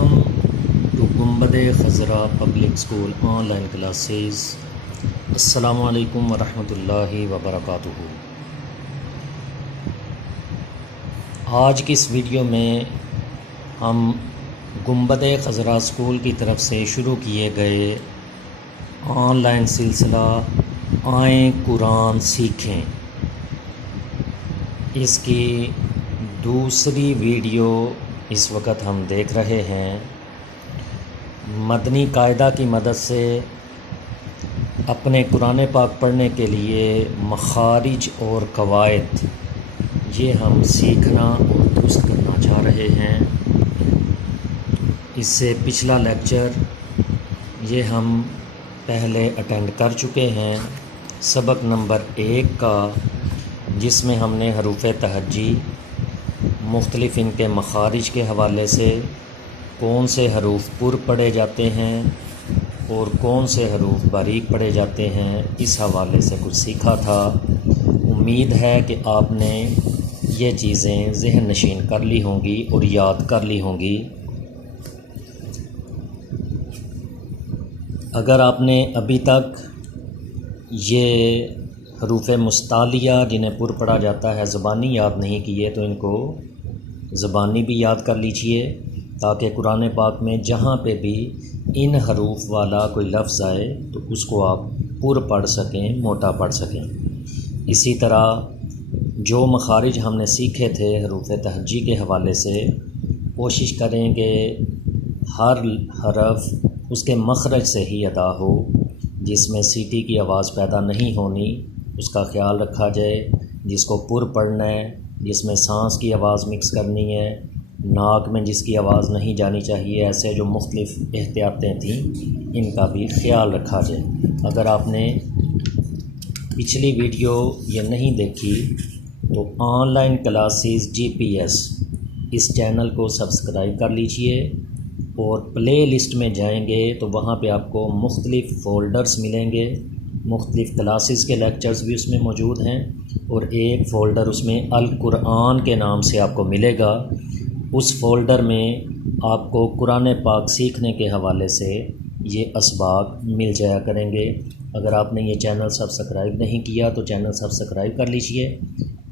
Welcome to Gumbad-e Khazra Public School online classes. Assalamu alaikum wa rahmatullahi wa barakatuhu. آج کی اس video میں ہم گنبد خضرا اسکول کی طرف سے شروع کیے گئے آن لائن سلسلہ آئیں قرآن سیکھیں اس کی دوسری ویڈیو اس وقت ہم دیکھ رہے ہیں۔ مدنی قاعدہ کی مدد سے اپنے قرآن پاک پڑھنے کے لیے مخارج اور قواعد یہ ہم سیکھنا اور درست کرنا چاہ رہے ہیں۔ اس سے پچھلا لیکچر یہ ہم پہلے اٹینڈ کر چکے ہیں، سبق نمبر 1 کا، جس میں ہم نے حروف تہجی مختلف ان کے مخارج کے حوالے سے کون سے حروف پر پڑھے جاتے ہیں اور کون سے حروف باریک پڑھے جاتے ہیں اس حوالے سے کچھ سیکھا تھا۔ امید ہے کہ آپ نے یہ چیزیں ذہن نشین کر لی ہوں گی اور یاد کر لی ہوں گی۔ اگر آپ نے ابھی تک یہ حروف مستعلیہ جنہیں پر پڑھا جاتا ہے زبانی یاد نہیں کیے تو ان کو زبانی بھی یاد کر لیجئے، تاکہ قرآن پاک میں جہاں پہ بھی ان حروف والا کوئی لفظ آئے تو اس کو آپ پر پڑھ سکیں، موٹا پڑھ سکیں۔ اسی طرح جو مخارج ہم نے سیکھے تھے حروف تہجی کے حوالے سے، کوشش کریں کہ ہر حرف اس کے مخرج سے ہی ادا ہو، جس میں سیٹی کی آواز پیدا نہیں ہونی اس کا خیال رکھا جائے، جس کو پر پڑھنا ہے، جس میں سانس کی آواز مکس کرنی ہے، ناک میں جس کی آواز نہیں جانی چاہیے، ایسے جو مختلف احتیاطیں تھیں ان کا بھی خیال رکھا جائے۔ اگر آپ نے پچھلی ویڈیو یہ نہیں دیکھی تو آن لائن کلاسز GPS اس چینل کو سبسکرائب کر لیجئے، اور پلے لسٹ میں جائیں گے تو وہاں پہ آپ کو مختلف فولڈرز ملیں گے، مختلف کلاسز کے لیکچرز بھی اس میں موجود ہیں، اور ایک فولڈر اس میں القرآن کے نام سے آپ کو ملے گا۔ اس فولڈر میں آپ کو قرآن پاک سیکھنے کے حوالے سے یہ اسباق مل جایا کریں گے۔ اگر آپ نے یہ چینل سبسکرائب نہیں کیا تو چینل سبسکرائب کر لیجئے،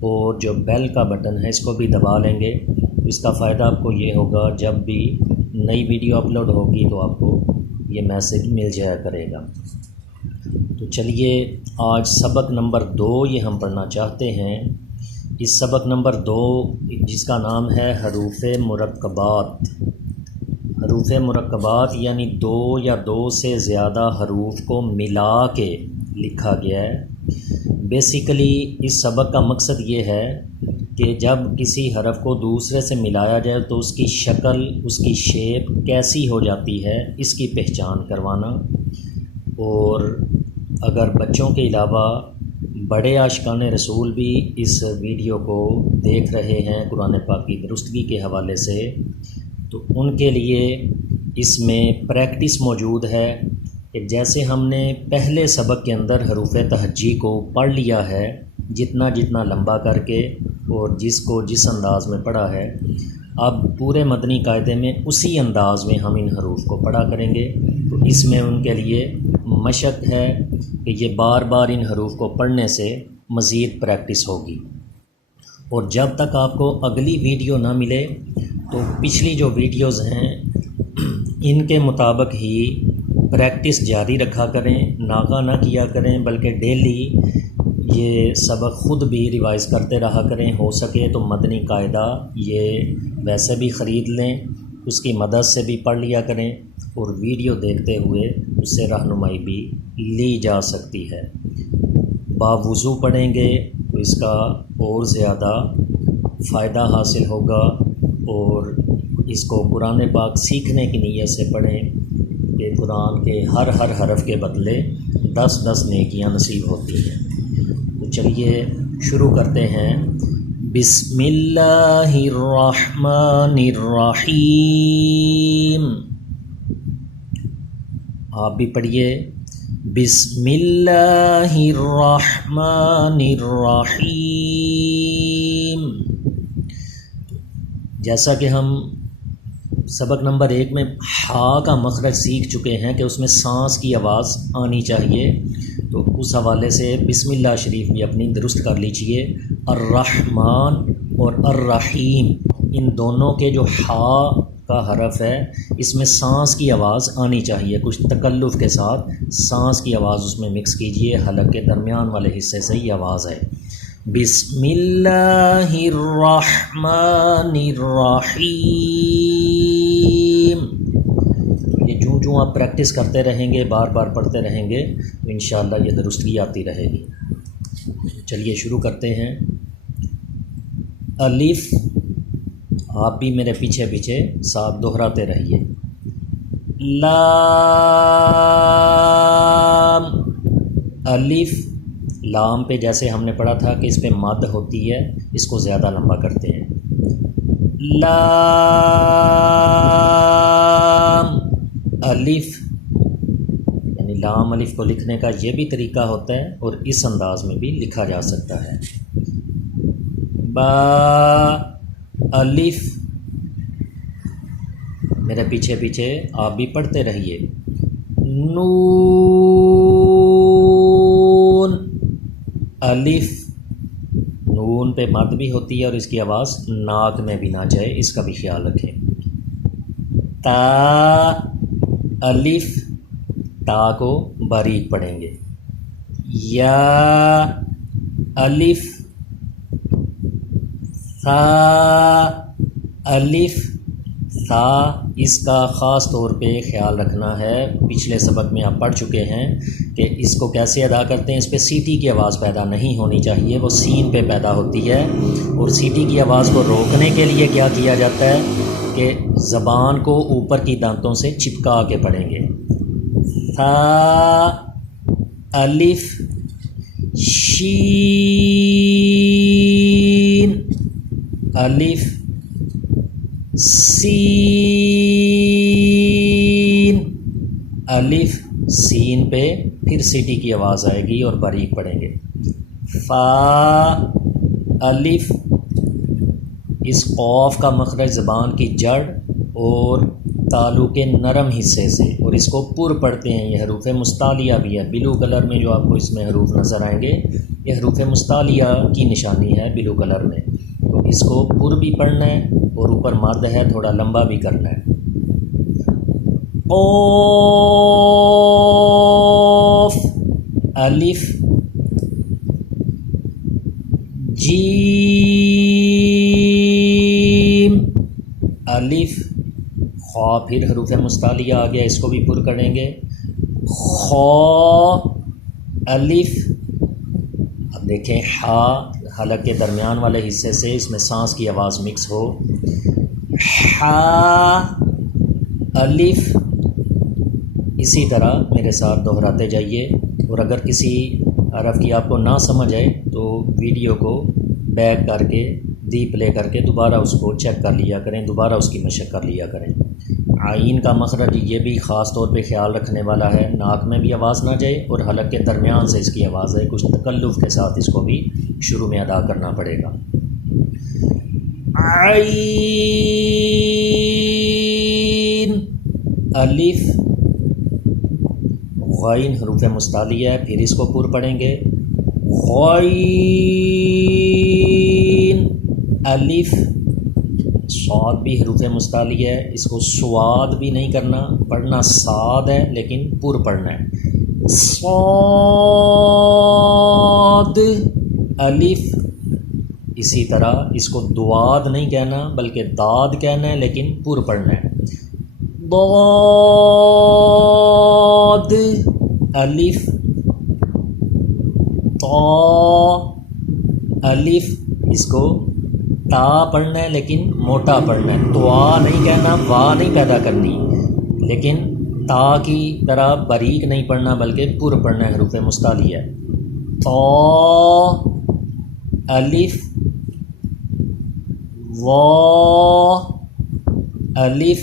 اور جو بیل کا بٹن ہے اس کو بھی دبا لیں گے۔ اس کا فائدہ آپ کو یہ ہوگا، جب بھی نئی ویڈیو اپلوڈ ہوگی تو آپ کو یہ میسج مل جایا کرے گا۔ تو چلیے آج سبق نمبر 2 یہ ہم پڑھنا چاہتے ہیں۔ اس سبق نمبر 2 جس کا نام ہے حروف مرکبات۔ حروف مرکبات یعنی 2 یا 2 سے زیادہ حروف کو ملا کے لکھا گیا ہے۔ بیسیکلی اس سبق کا مقصد یہ ہے کہ جب کسی حرف کو دوسرے سے ملایا جائے تو اس کی شکل، اس کی شیپ کیسی ہو جاتی ہے اس کی پہچان کروانا، اور اگر بچوں کے علاوہ بڑے عاشقان رسول بھی اس ویڈیو کو دیکھ رہے ہیں قرآن پاک کی درستگی کے حوالے سے، تو ان کے لیے اس میں پریکٹس موجود ہے کہ جیسے ہم نے پہلے سبق کے اندر حروف تہجی کو پڑھ لیا ہے جتنا جتنا لمبا کر کے اور جس کو جس انداز میں پڑھا ہے، اب پورے مدنی قاعدے میں اسی انداز میں ہم ان حروف کو پڑھا کریں گے۔ تو اس میں ان کے لیے مشق ہے کہ یہ بار بار ان حروف کو پڑھنے سے مزید پریکٹس ہوگی، اور جب تک آپ کو اگلی ویڈیو نہ ملے تو پچھلی جو ویڈیوز ہیں ان کے مطابق ہی پریکٹس جاری رکھا کریں، ناغہ نہ کیا کریں، بلکہ ڈیلی یہ سبق خود بھی ریوائز کرتے رہا کریں۔ ہو سکے تو مدنی قاعدہ یہ ویسے بھی خرید لیں، اس کی مدد سے بھی پڑھ لیا کریں، اور ویڈیو دیکھتے ہوئے اس سے رہنمائی بھی لی جا سکتی ہے۔ باوضو پڑھیں گے تو اس کا اور زیادہ فائدہ حاصل ہوگا، اور اس کو قرآن پاک سیکھنے کی نیت سے پڑھیں کہ قرآن کے ہر حرف کے بدلے 10 نیکیاں نصیب ہوتی ہیں۔ تو چلیے شروع کرتے ہیں۔ بسم اللہ الرحمن الرحیم۔ آپ بھی پڑھیے، بسم اللہ الرحمن الرحیم۔ جیسا کہ ہم سبق نمبر 1 میں ہا کا مخرج سیکھ چکے ہیں کہ اس میں سانس کی آواز آنی چاہیے، تو اس حوالے سے بسم اللہ شریف بھی اپنی درست کر لیجئے۔ الرحمن اور الرحیم ان دونوں کے جو ہا کا حرف ہے اس میں سانس کی آواز آنی چاہیے، کچھ تکلف کے ساتھ سانس کی آواز اس میں مکس کیجئے، حلق کے درمیان والے حصے سے یہ آواز ہے۔ بسم اللہ الرحمن الرحیم۔ یہ جو آپ پریکٹس کرتے رہیں گے، بار بار پڑھتے رہیں گے تو انشاءاللہ یہ درستگی آتی رہے گی۔ چلیے شروع کرتے ہیں۔ الف، آپ بھی میرے پیچھے پیچھے ساتھ دہراتے رہیے۔ لام، الف لام پہ جیسے ہم نے پڑھا تھا کہ اس پہ مد ہوتی ہے، اس کو زیادہ لمبا کرتے ہیں۔ لام، الف، یعنی لام الف کو لکھنے کا یہ بھی طریقہ ہوتا ہے اور اس انداز میں بھی لکھا جا سکتا ہے۔ با، الف، میرے پیچھے پیچھے آپ بھی پڑھتے رہیے۔ نون، الف، نون پہ مد بھی ہوتی ہے اور اس کی آواز ناک میں بھی نہ جائے، اس کا بھی خیال رکھیں۔ تا، الف، تا کو باریک پڑھیں گے۔ یا، الف، ثا، الف، ثا، اس کا خاص طور پہ خیال رکھنا ہے، پچھلے سبق میں آپ پڑھ چکے ہیں کہ اس کو کیسے ادا کرتے ہیں۔ اس پہ سیٹی کی آواز پیدا نہیں ہونی چاہیے، وہ سین پہ پیدا ہوتی ہے، اور سیٹی کی آواز کو روکنے کے لیے کیا کیا جاتا ہے کہ زبان کو اوپر کی دانتوں سے چپکا کے پڑھیں گے۔ ثا، الف، شین، الف، سین، الف، سین پہ پھر سیٹی کی آواز آئے گی اور باریک پڑھیں گے۔ فا، الف، اس قاف کا مخرج زبان کی جڑ اور تالو کے نرم حصے سے، اور اس کو پر پڑھتے ہیں۔ یہ حروف مستعلیہ بھی ہے، بلو کلر میں جو آپ کو اس میں حروف نظر آئیں گے یہ حروف مستعلیہ کی نشانی ہے بلو کلر میں، تو اس کو پر بھی پڑھنا ہے اور اوپر مد ہے تھوڑا لمبا بھی کرنا ہے۔ قاف، الف، جیم، الف، خا، پھر حروف مستعلیہ آ گیا، اس کو بھی پر کریں گے۔ خا، الف، اب دیکھیں ہا حلق کے درمیان والے حصے سے اس میں سانس کی آواز مکس ہو۔ ہا، الف، اسی طرح میرے ساتھ دہراتے جائیے، اور اگر کسی حرف کی آپ کو نہ سمجھ آئے تو ویڈیو کو بیک کر کے ری پلے کر کے دوبارہ اس کو چیک کر لیا کریں، دوبارہ اس کی مشق کر لیا کریں۔ عین کا مخرج یہ بھی خاص طور پہ خیال رکھنے والا ہے، ناک میں بھی آواز نہ جائے اور حلق کے درمیان سے اس کی آواز ہے، کچھ تکلف کے ساتھ اس کو بھی شروع میں ادا کرنا پڑے گا۔ عین، الف، غین حروف مستعلیہ ہے، پھر اس کو پر پڑھیں گے۔ غین، الف، صاد بھی حروف مستعلیہ ہے، اس کو سواد بھی نہیں کرنا، پڑھنا صاد ہے لیکن پر پڑھنا ہے۔ صاد، الف، اسی طرح اس کو دواد نہیں کہنا بلکہ داد کہنا ہے لیکن پر پڑھنا ہے۔ ضاد، الف، طا، الف، اس کو تا پڑھنا ہے لیکن موٹا پڑھنا ہے، توا نہیں کہنا، وا نہیں پیدا کرنی، لیکن تا کی طرح باریک نہیں پڑھنا بلکہ پر پڑھنا ہے، حروف مستعلیہ ہے۔ طا، الف، وا، الف،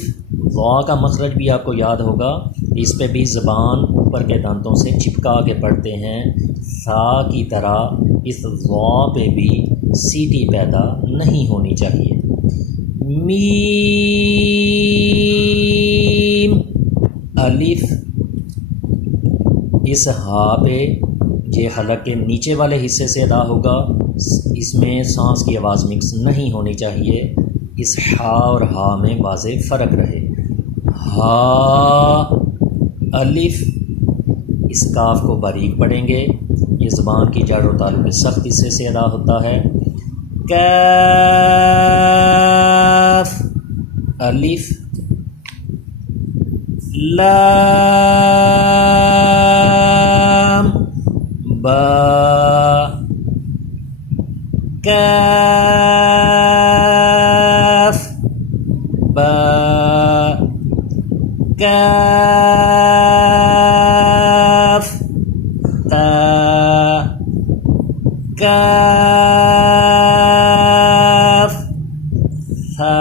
وا کا مخرج بھی آپ کو یاد ہوگا، اس پہ بھی زبان اوپر کے دانتوں سے چپکا کے پڑھتے ہیں، ثا کی طرح اس وا پہ بھی سیٹی پیدا نہیں ہونی چاہیے۔ میم، الف اس ہا پہ یہ حلق کے نیچے والے حصے سے ادا ہوگا، اس میں سانس کی آواز مکس نہیں ہونی چاہیے، اس ہا اور ہا میں واضح فرق رہے۔ ہا الف، اس کاف کو باریک پڑھیں گے، یہ زبان کی جڑ اور تالو کے سخت حصے سے ادا ہوتا ہے۔ کاف الف لام با کاف با کاف تا کاف ثا،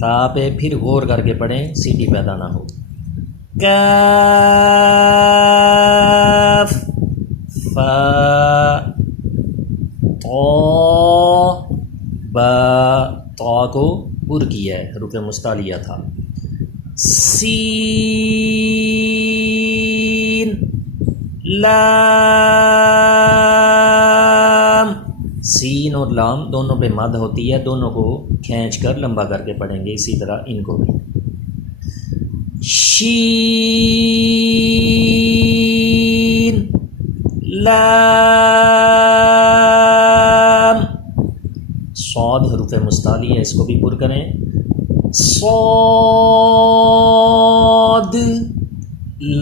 ثا پہ پھر غور کر کے پڑھیں، سیٹی پیدا نہ ہو۔ کاف فا طا با، طا کو پر کیا ہے، حروف مستعلیہ تھا۔ سین لام، سین اور لام دونوں پہ مد ہوتی ہے، دونوں کو کھینچ کر لمبا کر کے پڑھیں گے، اسی طرح ان کو بھی۔ شین لام، صاد حروف مستعلیہ ہے، اس کو بھی پر کریں۔ صاد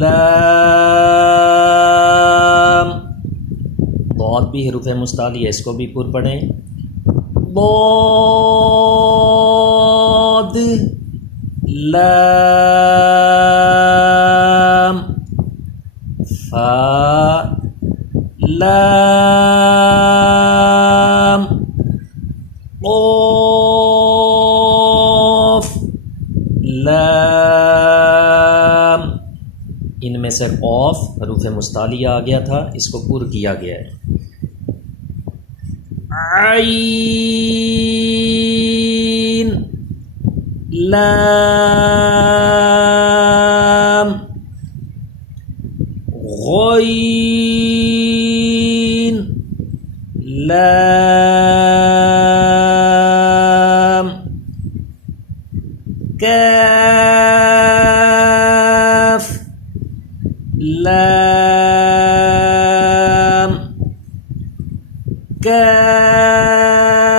لام، ضاد بھی حروف مستعلیہ ہے، اس کو بھی پر پڑھیں۔ ضاد لام فا لام قاف لام، ان میں سے قاف حروف مستعلیہ آ گیا تھا، اس کو پر کیا گیا ہے۔ عین لام غین لام کاف لام کاف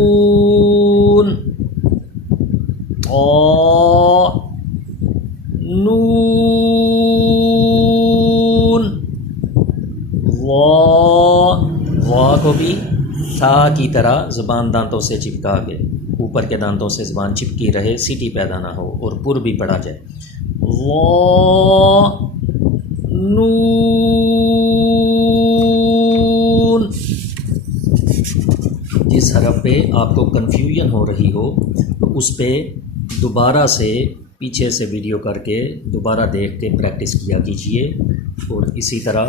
نون طا نون وا کو بھی ثا کی طرح زبان دانتوں سے چپکا کے، اوپر کے دانتوں سے زبان چپکی رہے، سیٹی پیدا نہ ہو اور پر بھی پڑھا جائے۔ وا نون، جس حرف پہ آپ کو کنفیوژن ہو رہی ہو تو اس پہ دوبارہ سے پیچھے سے ویڈیو کر کے دوبارہ دیکھ کے پریکٹس کیا کیجیے، اور اسی طرح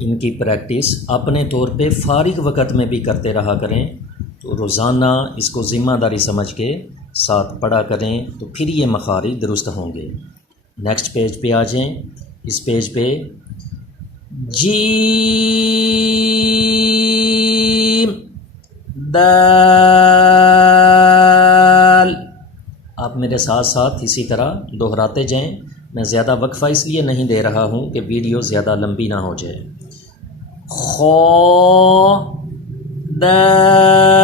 ان کی پریکٹس اپنے طور پہ فارغ وقت میں بھی کرتے رہا کریں، تو روزانہ اس کو ذمہ داری سمجھ کے ساتھ پڑھا کریں، تو پھر یہ مخارج درست ہوں گے۔ نیکسٹ پیج پہ آ جائیں، اس پیج پہ جیم دال، آپ میرے ساتھ ساتھ اسی طرح دہراتے جائیں، میں زیادہ وقفہ اس لیے نہیں دے رہا ہوں کہ ویڈیو زیادہ لمبی نہ ہو جائے۔ خا دال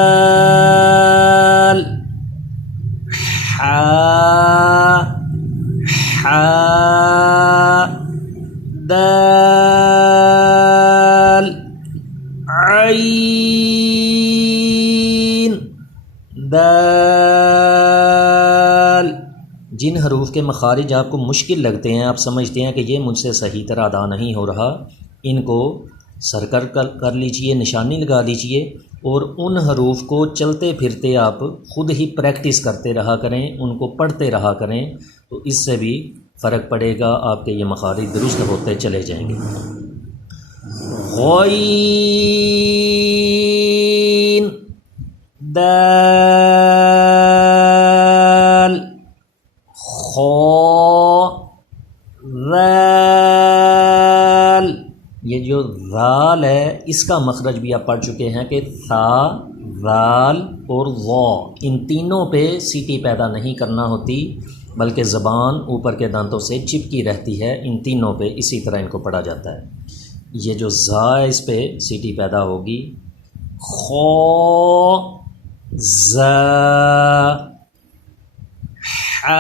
حا حا دال عین دال۔ جن حروف کے مخارج آپ کو مشکل لگتے ہیں، آپ سمجھتے ہیں کہ یہ مجھ سے صحیح طرح ادا نہیں ہو رہا، ان کو سرکر کر لیجئے، نشانی لگا لیجئے، اور ان حروف کو چلتے پھرتے آپ خود ہی پریکٹس کرتے رہا کریں، ان کو پڑھتے رہا کریں، تو اس سے بھی فرق پڑے گا، آپ کے یہ مخارج درست ہوتے چلے جائیں گے۔ غین دال ذال ہے، اس کا مخرج بھی آپ پڑھ چکے ہیں کہ ثا، ذال اور وا، ان تینوں پہ سیٹی پیدا نہیں کرنا ہوتی، بلکہ زبان اوپر کے دانتوں سے چپکی رہتی ہے ان تینوں پہ، اسی طرح ان کو پڑھا جاتا ہے۔ یہ جو زا ہے اس پہ سیٹی پیدا ہوگی، خو، ز، ح،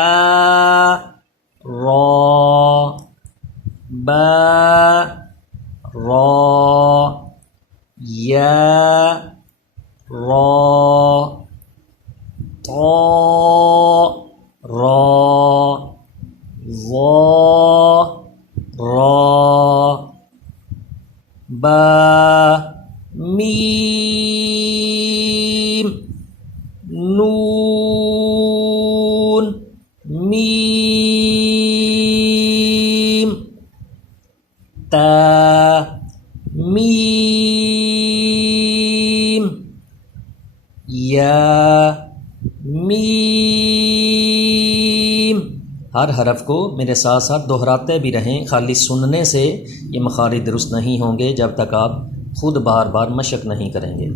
را، با، را، یا، را، طا، را، ظا، را، با، میم، نون، میم، تا، میم، یا، میم۔ ہر حرف کو میرے ساتھ ساتھ دہراتے بھی رہیں، خالی سننے سے یہ مخارج درست نہیں ہوں گے جب تک آپ خود بار بار مشق نہیں کریں گے۔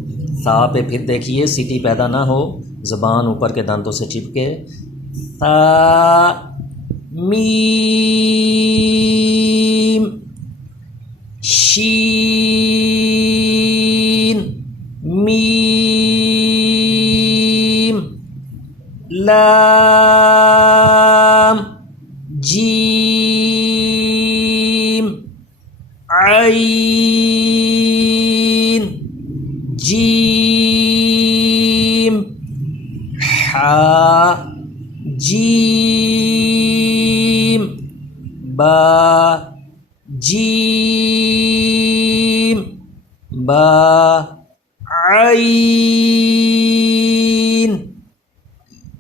ثا پہ پھر دیکھیے سیٹی پیدا نہ ہو، زبان اوپر کے دانتوں سے چپکے، ثا، میم، شین، میم، لام، جیم، عین، جیم، حا، جیم، با، جیم، با، عین،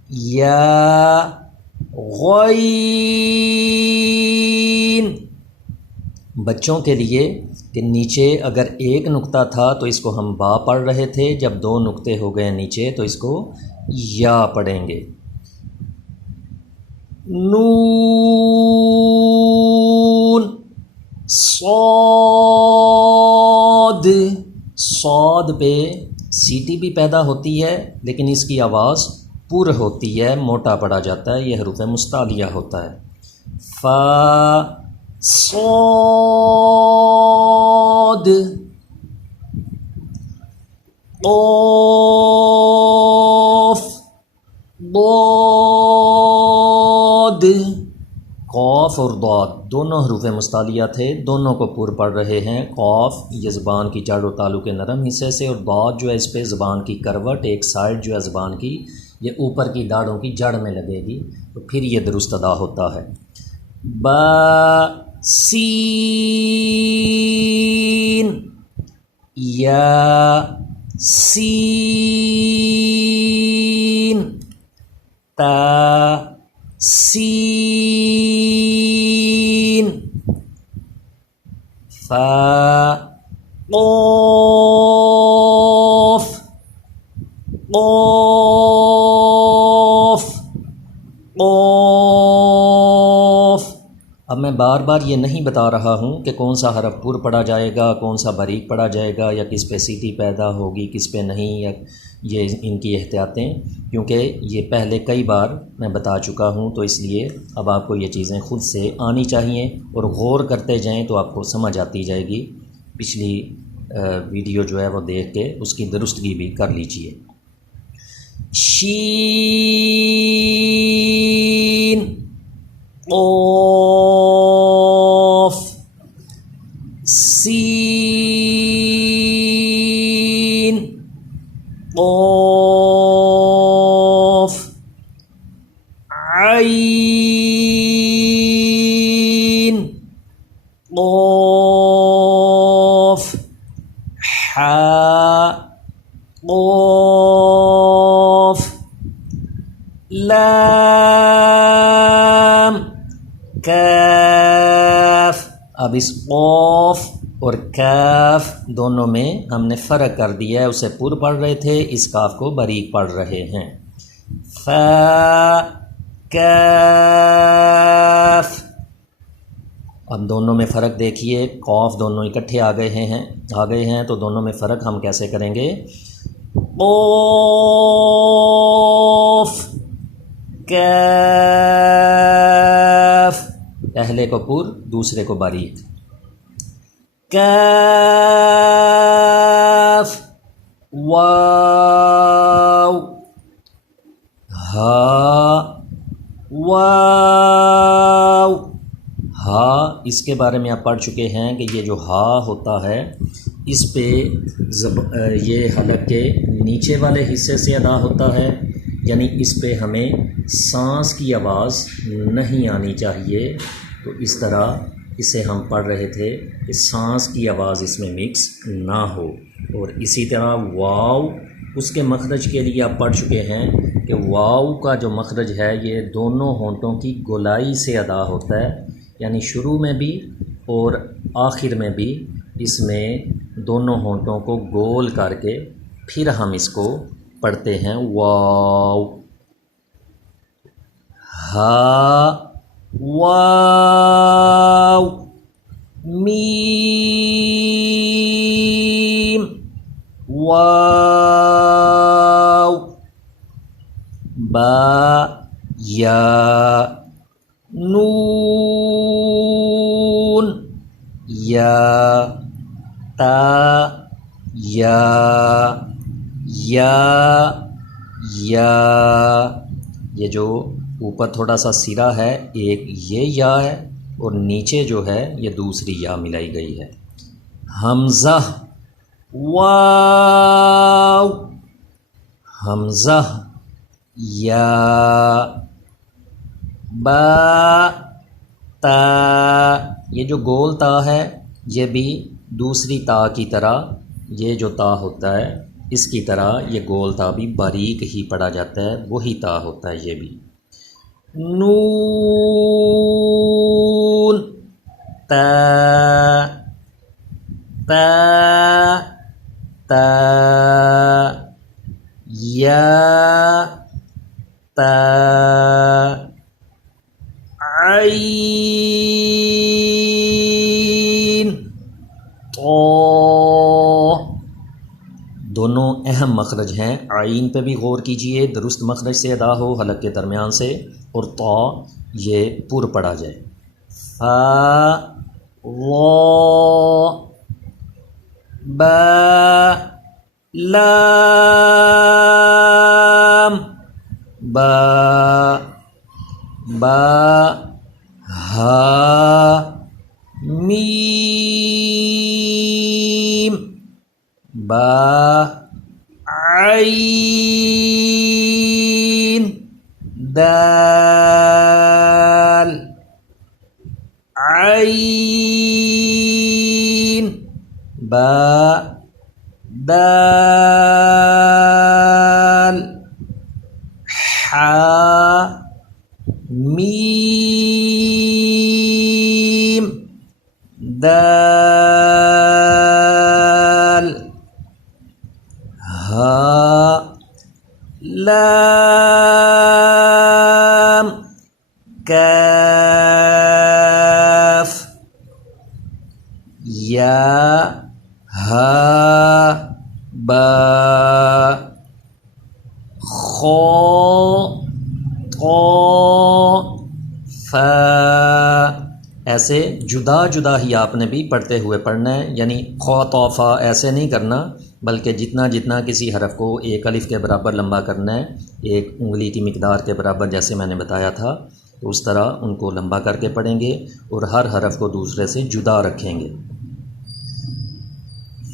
یا، غین۔ بچوں کے لیے کہ نیچے اگر ایک نقطہ تھا تو اس کو ہم با پڑھ رہے تھے، جب دو نقطے ہو گئے نیچے تو اس کو یا پڑھیں گے۔ نون، صاد، صاد پہ سیٹی بھی پیدا ہوتی ہے لیکن اس کی آواز پر ہوتی ہے، موٹا پڑا جاتا ہے، یہ حروف مستعلیہ ہوتا ہے۔ فا، صاد، قاف، ضاد، قاف اور ضاد دونوں حروف مستعلیہ تھے، دونوں کو پر پڑھ رہے ہیں۔ قاف یہ زبان کی جڑ و تالو کے نرم حصے سے، اور ضاد جو ہے اس پہ زبان کی کروٹ، ایک سائڈ جو ہے زبان کی یہ اوپر کی داڑھوں کی جڑ میں لگے گی، تو پھر یہ درست ادا ہوتا ہے۔ با، سین، یا، سین، تا، سین، فا، قاف، قاف، قاف۔ اب میں بار بار یہ نہیں بتا رہا ہوں کہ کون سا حرف پر پڑھا جائے گا، کون سا باریک پڑھا جائے گا، یا کس پہ سیٹی پیدا ہوگی کس پہ نہیں، یا یہ ان کی احتیاطیں، کیونکہ یہ پہلے کئی بار میں بتا چکا ہوں، تو اس لیے اب آپ کو یہ چیزیں خود سے آنی چاہیے اور غور کرتے جائیں تو آپ کو سمجھ آتی جائے گی۔ پچھلی ویڈیو جو ہے وہ دیکھ کے اس کی درستگی بھی کر لیجئے۔ شین، قاف، سین، قاف، عین، قاف، حا، قاف، لام، کاف۔ اب اس قاف اور کاف دونوں میں ہم نے فرق کر دیا ہے، اسے پر پڑھ رہے تھے، اس کاف کو باریک پڑھ رہے ہیں۔ فا، کاف۔ اب دونوں میں فرق دیکھیے، قاف دونوں اکٹھے آ گئے ہیں تو دونوں میں فرق ہم کیسے کریں گے؟ قاف کاف، پہلے کو پر دوسرے کو باریک، کاف واو ہا واو ہا۔ اس کے بارے میں آپ پڑھ چکے ہیں کہ یہ جو ہا ہوتا ہے اس پہ یہ حلق کے نیچے والے حصے سے ادا ہوتا ہے، یعنی اس پہ ہمیں سانس کی آواز نہیں آنی چاہیے، تو اس طرح اسے ہم پڑھ رہے تھے کہ سانس کی آواز اس میں مکس نہ ہو۔ اور اسی طرح واو، اس کے مخرج کے لیے آپ پڑھ چکے ہیں کہ واو کا جو مخرج ہے یہ دونوں ہونٹوں کی گولائی سے ادا ہوتا ہے، یعنی شروع میں بھی اور آخر میں بھی اس میں دونوں ہونٹوں کو گول کر کے پھر ہم اس کو پڑھتے ہیں واو۔ ہا واو میم واو با یا نون یا تا یا یہ جو اوپر تھوڑا سا سرا ہے ایک یہ یا ہے اور نیچے جو ہے یہ دوسری یا ملائی گئی ہے۔ حمزہ واو حمزہ یا با تا، یہ جو گول تا ہے یہ بھی دوسری تا کی طرح، یہ جو تا ہوتا ہے اس کی طرح یہ گول تا بھی باریک ہی پڑھا جاتا ہے، وہی تا ہوتا ہے یہ بھی۔ نون تا تا تا یا تا عین تو، دونوں اہم مخرج ہیں۔ عین پہ بھی غور کیجئے، درست مخرج سے ادا ہو حلق کے درمیان سے، اور تو یہ پر پڑھا جائے۔ فا وا با لام با با ہا میم با عین دال عین با دال حا میم دال ہا لام کاف یا ہا با خو تو فا، ایسے جدا جدا ہی آپ نے بھی پڑھتے ہوئے پڑھنا ہے، یعنی خو تو فا ایسے نہیں کرنا، بلکہ جتنا جتنا کسی حرف کو ایک الف کے برابر لمبا کرنا ہے، ایک انگلی کی مقدار کے برابر جیسے میں نے بتایا تھا، تو اس طرح ان کو لمبا کر کے پڑھیں گے اور ہر حرف کو دوسرے سے جدا رکھیں گے۔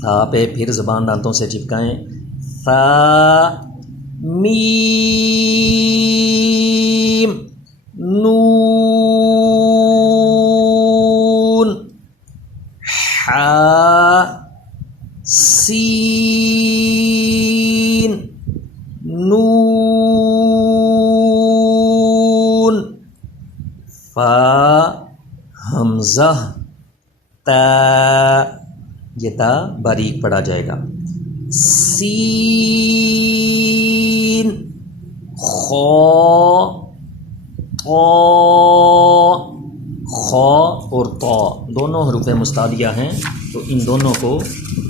فا پہ پھر زبان دانتوں سے چپکائیں، فا میم نون حا سین نون فا حمزہ تا، یہ تا باریک پڑھا جائے گا، سین خو تو خو اور تو، دونوں حروف مستعلیہ ہیں تو ان دونوں کو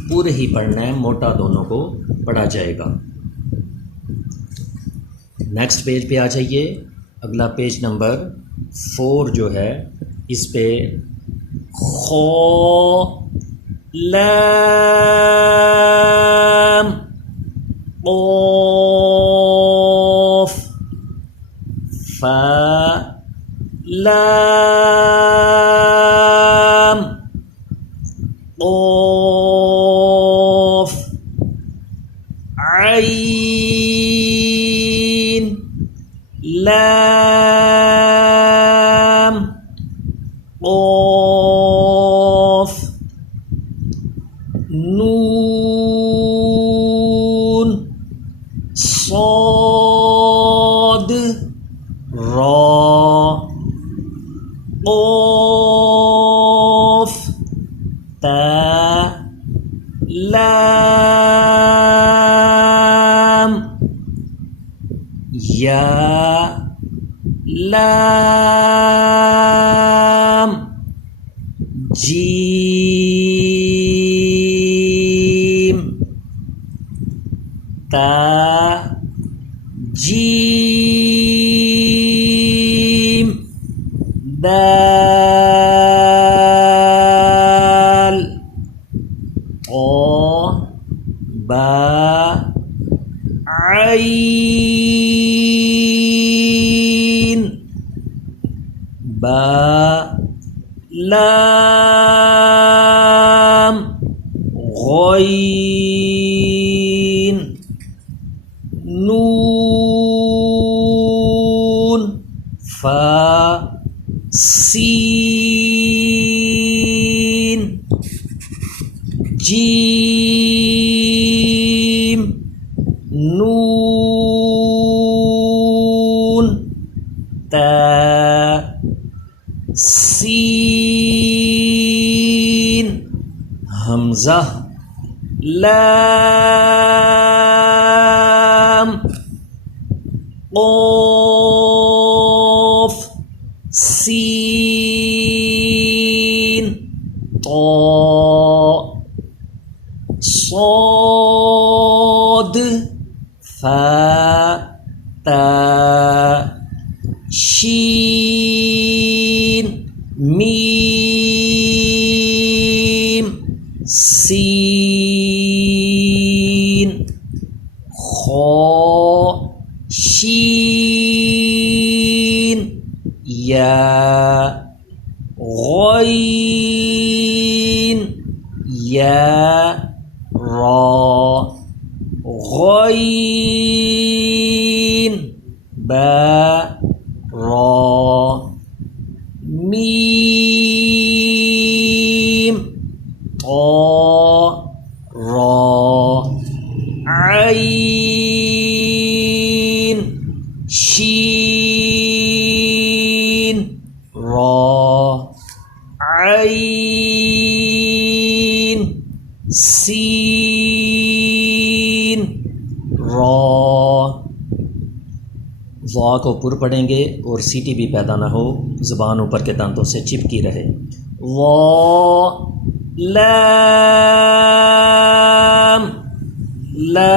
پورے ہی پڑھنا ہے، موٹا دونوں کو پڑھا جائے گا۔ نیکسٹ پیج پہ آ جائیے، اگلا پیج نمبر 4 جو ہے اس پہ خو، لام، قاف، فا، لام، قاف، عین، لام، قاف، نون، صاد، را، قاف، تا، لام، یا، لام، جیم، تا، جیم، دال، طا، با، عین، با، لام، غین، نون، فا، سین، جیم، نون، تا، سین، حمزہ، لام، قاف، سین، طا، صاد، فا، تا، شین، میم، سین، خا، شین، یا، غین، یا، را، غین، با، را، میم، طا، را، عین، شین، را، عین، سین، را۔ وا کو پر پڑھیں گے اور سیٹی بھی پیدا نہ ہو، زبان اوپر کے دانتوں سے چپکی رہے۔ وا، لام، لام،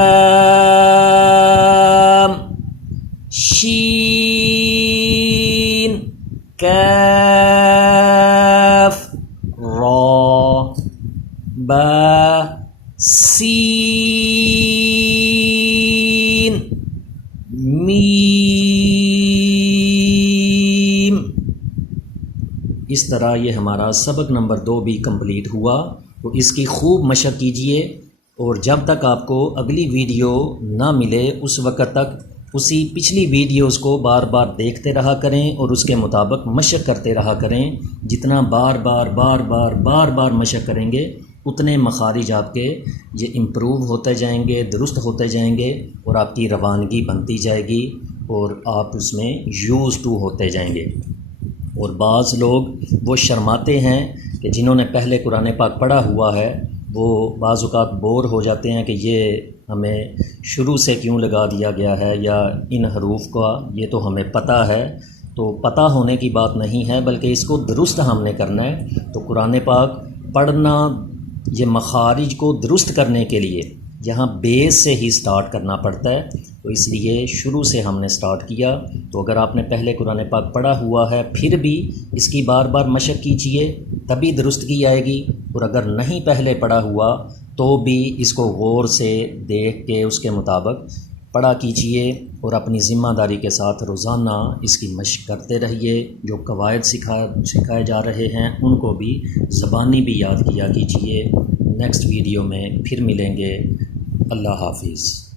شین، کاف، را، با، سین، میم۔ اس طرح یہ ہمارا سبق نمبر 2 بھی کمپلیٹ ہوا، تو اس کی خوب مشق کیجئے، اور جب تک آپ کو اگلی ویڈیو نہ ملے اس وقت تک اسی پچھلی ویڈیوز کو بار بار دیکھتے رہا کریں اور اس کے مطابق مشق کرتے رہا کریں۔ جتنا بار بار مشق کریں گے اتنے مخارج آپ کے یہ امپروو ہوتے جائیں گے، درست ہوتے جائیں گے، اور آپ کی روانگی بنتی جائے گی اور آپ اس میں یوز ٹو ہوتے جائیں گے۔ اور بعض لوگ وہ شرماتے ہیں کہ جنہوں نے پہلے قرآن پاک پڑھا ہوا ہے، وہ بعض اوقات بور ہو جاتے ہیں کہ یہ ہمیں شروع سے کیوں لگا دیا گیا ہے، یا ان حروف کا یہ تو ہمیں پتہ ہے۔ تو تو پتہ ہونے کی بات نہیں ہے، بلکہ اس کو درست ہم نے کرنا ہے۔ تو قرآن پاک پڑھنا، یہ مخارج کو درست کرنے کے لیے یہاں بیس سے ہی سٹارٹ کرنا پڑتا ہے، تو اس لیے شروع سے ہم نے سٹارٹ کیا۔ تو اگر آپ نے پہلے قرآن پاک پڑھا ہوا ہے پھر بھی اس کی بار بار مشق کیجئے، تبھی درستگی آئے گی، اور اگر نہیں پہلے پڑھا ہوا تو بھی اس کو غور سے دیکھ کے اس کے مطابق پڑھا کیجئے، اور اپنی ذمہ داری کے ساتھ روزانہ اس کی مشق کرتے رہیے۔ جو قواعد سکھائے جا رہے ہیں ان کو بھی زبانی بھی یاد کیا کیجئے۔ نیکسٹ ویڈیو میں پھر ملیں گے۔ اللہ حافظ۔